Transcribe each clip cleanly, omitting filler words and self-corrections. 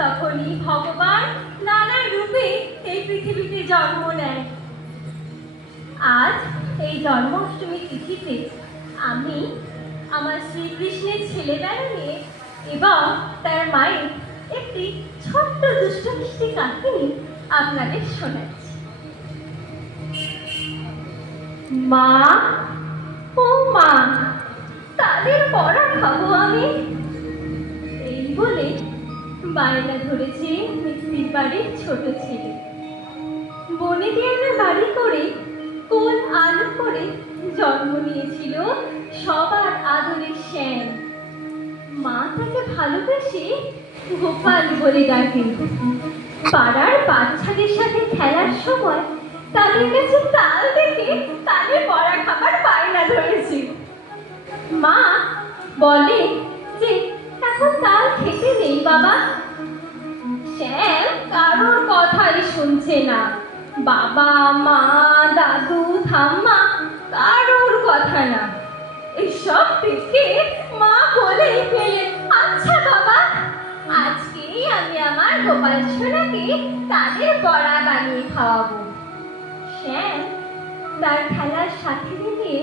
তখনই ভগবান নানা রূপে এই পৃথিবীতে জন্ম নেয়। আজ এই জন্মাষ্টমী তিথিতে আমি আমার শ্রীকৃষ্ণের ছেলেবেলা নিয়ে এবং তার মায়ের একটি ছোট্ট দুষ্ট মিষ্টি কাহিনী আপনাদের শোনাচ্ছি। মা, ও মা, তাদের পড়া খাবো আমি, এই বলে বায়না ধরেছে মিত্তির বাড়ির ছোট ছেলে। বনে দিয়ে বাড়ি করে কোল আলু করে জন্ম নিয়েছিল সবার আদরের শ্যাম। মা তাকে ভালোবেসে গোপাল বলে ডাকেন। পাড়ার বাচ্চাদের সাথে খেলার সময় তাদের কাছে তাল দেখে তাদের বড়া খাবার বায়না ধরেছে। মা বলে যে এখন তাল খেতে নেই বাবা। শ্যাম কারোর কথাই শুনছে না। বাবা, মা, দাদু, ঠাম্মা কারোর কথা না। এসব দেখে মা বলেই ফেলেন, আচ্ছা বাবা, আজকেই আমি আমার গোপাল সোনাকে তাদের বড়া বানিয়ে খাওয়াবো। শ্যাম তার খেলার সাথী নিয়ে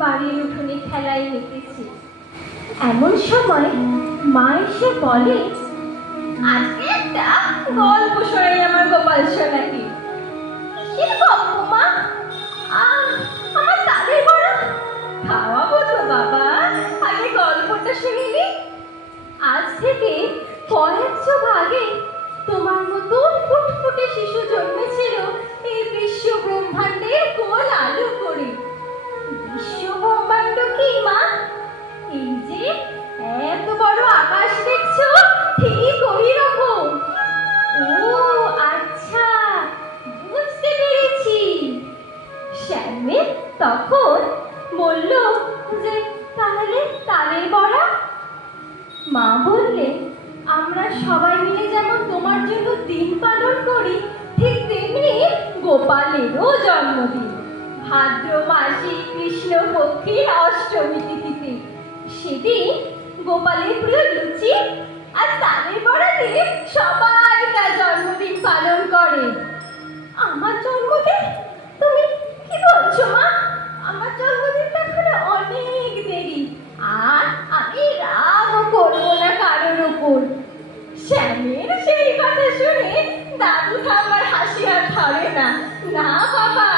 বাড়ির উঠোনে খেলায় মেতেছে। এমন সময় মা এসে বলে, আজকে একটা গল্প শোনাই আমার গোপাল সোনাকে। কিসের গল্প মা? আমার তাদের বড়া খাওয়াবো তো বাবা, আগে গল্পটা শুনে নি। আজ থেকে কয়েক যুগ আগে তোমার মতো ফুটফুটে শিশু জন্মেছিল এই বিশ্ব ব্রহ্মাণ্ডের কোল আলু করে। বিশ্ব ব্রহ্মাণ্ড কি মা? এই যে এত বড় আকাশ দেখছো, ঠিক ওই রকম। ও আচ্ছা, বুঝতে পেরেছি। শ্যামে তখন বলল যে তাহলে তালের বড়া? মা বললে, আমরা সবাই মিলে যেমন তোমার জন্য দিন পালন করি, ঠিক তেমনি গোপালেরও জন্মদিন ভাদ্র মাসে কৃষ্ণপক্ষের অষ্টমী তিথিতে। সেদিন গোপালের প্রিয় লুচি আর তালের বড়া দিয়ে সবাই তার জন্মদিন পালন করে। আমার জন্মদিন? তুমি কি বলছো মা? আমার জন্মদিনটা এখনো অনেক দেরি, আর আমি রাগও করবো না কারোর উপর। শ্যামের সেই কথা শুনে দাদু ঠাম্মার হাসি আর ধরে না। না বাবা,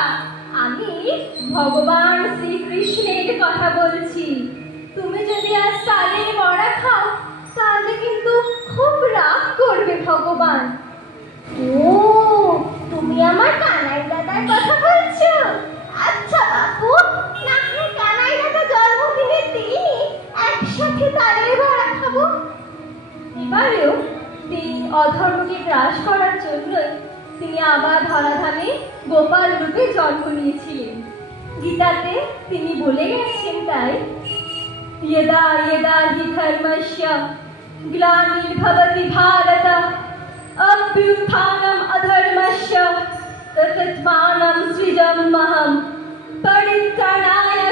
আমি ভগবান শ্রীকৃষ্ণের কথা বলছি। তুমি যদি আজ তালের বড়া খাও তাহলে কিন্তু খুব রাগ করবে ভগবান। ও, তুমি আমার কানাই দাদার কথা বলছো? আচ্ছা বাপু, না হয় কানাই দাদা জন্মদিনের দিনই একসাথে তালের বড়া খাবো। এবারেও তিনি অধর্মকে গ্রাস করার জন্যই তিনি আবার ধরাধামে গোপাল রূপে জন্ম নিয়েছিলেন। গীতাতে তিনি বলে গেছেন তাই, यदा यदा हि धर्मस्य ग्लानिर्भवति भारत अभ्युत्थानम् अधर्मस्य तदात्मानं सृजाम्यहं परित्राणाय